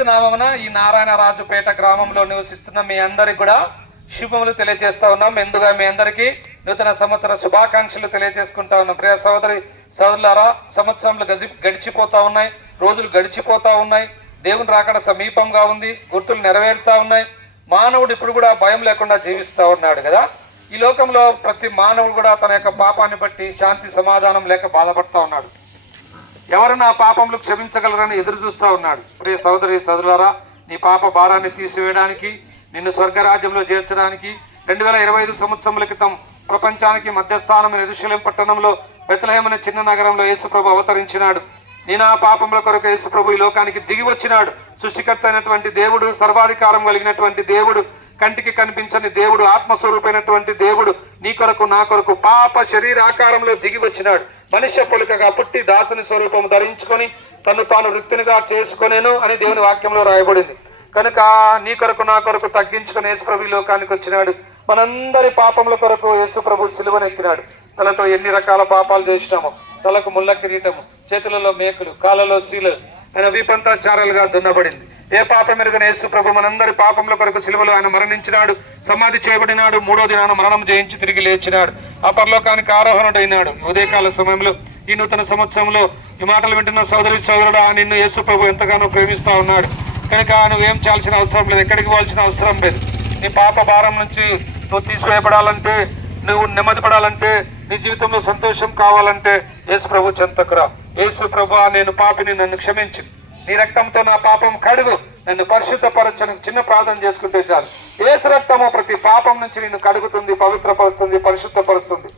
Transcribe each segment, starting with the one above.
నామమున ఈ నారాయణరాజుపేట గ్రామంలో నివసిస్తున్న మీ అందరికి కూడా శుభములు తెలియజేస్తా ఉన్నాం. ఎందుగా మీ అందరికీ నూతన సంవత్సర శుభాకాంక్షలు తెలియజేసుకుంటా ఉన్నాం. ప్రియ సోదరి సోదరులారా సంవత్సరంలో గది గడిచిపోతా ఉన్నాయి. రోజులు గడిచిపోతా ఉన్నాయి. దేవుని రాకడ సమీపంగా ఉంది. గుర్తులు నెరవేరుతా ఉన్నాయి. మానవుడు ఇప్పుడు కూడా భయం లేకుండా జీవిస్తూ ఉన్నాడు కదా? ఈ లోకంలో ప్రతి మానవుడు కూడా తన యొక్క పాపాన్ని బట్టి శాంతి సమాధానం లేక బాధపడతా ఉన్నాడు. ఎవరు నా పాపములు క్షమించగలరని ఎదురు చూస్తూ ఉన్నాడు. ప్రియ సోదరి సోదరులారా నీ పాప భారాన్ని తీసివేయడానికి నిన్ను స్వర్గరాజ్యంలో చేర్చడానికి రెండు వేల ఇరవై ఐదు సంవత్సరముల క్రితం ప్రపంచానికి మధ్యస్థానమైన ఎరుశలేం పట్టణంలో బెతలహేమైన చిన్న నగరంలో యేసుప్రభు అవతరించినాడు. నేను ఆ పాపముల కొరకు యేసుప్రభు ఈ లోకానికి దిగి వచ్చినాడు. సృష్టికర్త అయినటువంటి దేవుడు సర్వాధికారం కలిగినటువంటి దేవుడు కంటికి కనిపించని దేవుడు ఆత్మస్వరూపమైనటువంటి దేవుడు నీ కొరకు నా కొరకు పాప శరీరాకారంలో దిగి వచ్చినాడు. మనిషి పొలికగా పుట్టి దాసుని స్వరూపం ధరించుకొని తను తాను వృత్తినిగా చేసుకొనేను అని దేవుని వాక్యంలో రాయబడింది. కనుక నీ కొరకు నా కొరకు తగ్గించుకొని యేసుప్రభు లోకానికి వచ్చినాడు. మనందరి పాపముల కొరకు యేసుప్రభు సిలువనెత్తినాడు. తనతో ఎన్ని రకాల పాపాలు చేసినామో తలకు ముళ్ళ కిరీటము చేతులలో మేకులు కాళ్ళలో శీలలు ఆయన విపంతాచారాలుగా దున్నబడింది. ఏ పాపం ఎరుగని యేసు ప్రభు మనందరి పాపముల కొరకు సిలువలో ఆయన మరణించినాడు. సమాధి చేయబడినాడు. మూడో దినాన మరణం జయించి తిరిగి లేచినాడు. ఆ పరలోకానికి ఆరోహణుడైనాడు. ఉదయకాల సమయంలో ఈ నూతన సంవత్సరంలో ఈ మాటలు వింటున్న సోదరి సోదరుడా నిన్ను యేసు ప్రభు ఎంతగానో ప్రేమిస్తా ఉన్నాడు. కనుక నువ్వేం చేయాల్సిన అవసరం లేదు. ఎక్కడికి పోవాల్సిన అవసరం లేదు. నీ పాప భారం నుంచి నువ్వు తీసివేయబడాలంటే నువ్వు నెమ్మది పడాలంటే నీ జీవితంలో సంతోషం కావాలంటే యేసు ప్రభు చెంతకురా యేసు ప్రభు నేను పాపిని నన్ను క్షమించింది నీ రక్తంతో నా పాపం కడుగు. నన్ను పరిశుద్ధపరచని చిన్న ప్రార్థన చేసుకుంటే చాలు. ఏసు రక్తము ప్రతి పాపం నుంచి నిన్ను కడుగుతుంది పవిత్రపరుస్తుంది పరిశుద్ధపరుస్తుంది.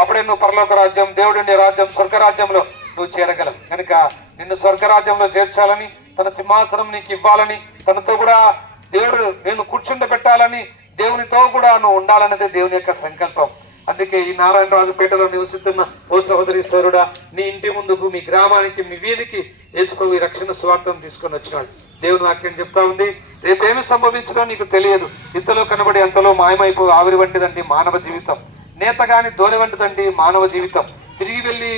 అప్పుడే నువ్వు పరలోక రాజ్యం దేవుడుండే రాజ్యం స్వర్గరాజ్యంలో నువ్వు చేరగలవు. కనుక నిన్ను స్వర్గరాజ్యంలో చేర్చాలని తన సింహాసనం నీకు ఇవ్వాలని తనతో కూడా దేవుడు నేను కూర్చుండబెట్టాలని దేవునితో కూడా నువ్వు ఉండాలన్నదే దేవుని యొక్క సంకల్పం. అందుకే ఈ నారాయణరాజుపేటలో నివసిస్తున్న ఓ సహోదరి సోదరుడా నీ ఇంటి ముందుకు మీ గ్రామానికి మీ వీధికి యేసుప్రభు రక్షణ స్వార్థం తీసుకొని వచ్చినాడు. దేవుని వాక్యం చెప్తా ఉంది రేపేమి సంభవించడో నీకు తెలియదు. ఇంతలో కనబడి అంతలో మాయమైపో ఆవిరి వంటిదండి మానవ జీవితం. నేతగాని దోని వంటిదండి మానవ జీవితం. తిరిగి వెళ్ళి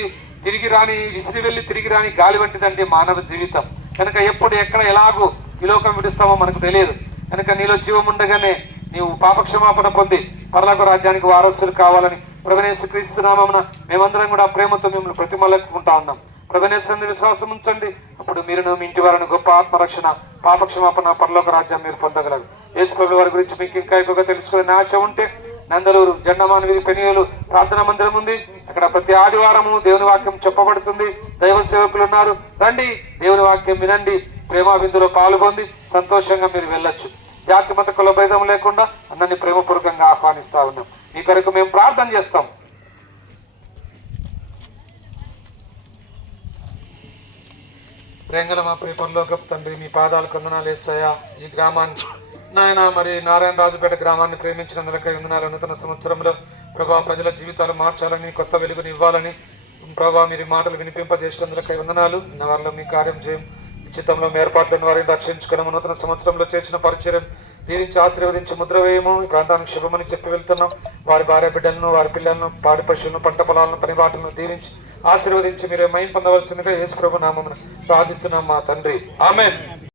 తిరిగి రాని విసిరి వెళ్ళి తిరిగి రాని గాలి వంటిదండి మానవ జీవితం. కనుక ఎప్పుడు ఎక్కడ ఎలాగూ ఈ లోకం విడుస్తామో మనకు తెలియదు. కనుక నీలో జీవం ఉండగానే నీవు పాపక్షమాపణ పొంది పరలోక రాజ్యానికి వారసులు కావాలని ప్రవణేశ్వర క్రీస్తునామమున మేమందరం కూడా ప్రేమతో మిమ్మల్ని ప్రతిమలెక్కుంటా ఉన్నాం. ప్రవణేశ్వరుని విశ్వాసం ఉంచండి. అప్పుడు మీరును మీ ఇంటి వారిని గొప్ప ఆత్మరక్షణ పాపక్షమాపణ పరలోక రాజ్యం మీరు పొందగలరు. యేసుప్రభు వారి గురించి మీకు ఇంకా ఎక్కువగా తెలుసుకునే ఆశ ఉంటే నందలూరు జెండమాన వీధి పెనియలు ప్రార్థనా మందిరం ఉంది. అక్కడ ప్రతి ఆదివారము దేవుని వాక్యం చెప్పబడుతుంది. దైవ సేవకులు ఉన్నారు. రండి దేవుని వాక్యం వినండి. ప్రేమాబిందులో పాల్గొంది సంతోషంగా మీరు వెళ్ళొచ్చు. జాతి మత కుల భేదం లేకుండా అందరినీ ప్రేమపూర్వకంగా ఆహ్వానిస్తా ఉన్నాం. మీ కొరకు మేము ప్రార్థన చేస్తాం. ప్రేంగల మా ప్రియ తండ్రి మీ పాదాలు కొందనాలు వేస్తాయా ఈ గ్రామాన్ని నాయన మరి నారాయణ రాజుపేట గ్రామాన్ని ప్రేమించినందులకై వందనాలు నూతన సంవత్సరంలో ప్రభా ప్రజల జీవితాలు మార్చాలని కొత్త వెలుగుని ఇవ్వాలని. ప్రభా మీరు మాటలు వినిపింపజేసినందులకై వందనాలు. ఇన్న వారిలో మీ కార్యం చేయం. చిత్తంలో ఏర్పాట్లను వారిని రక్షించుకుని నూతన సంవత్సరంలో చేసిన పరిచయం దీవించి ఆశీర్వదించి ముద్ర వేయము. ఈ ప్రాంతానికి శుభమని చెప్పి వెళ్తున్నాం. వారి భార్య బిడ్డలను వారి పిల్లలను పాడి పశువులను పంట పొలాలను పని వాటిలను దీవించి ఆశీర్వదించి మీరు మైం పొందవలసిందిగా యేసు ప్రభు నామం ప్రార్థిస్తున్నాం మా తండ్రి. ఆమె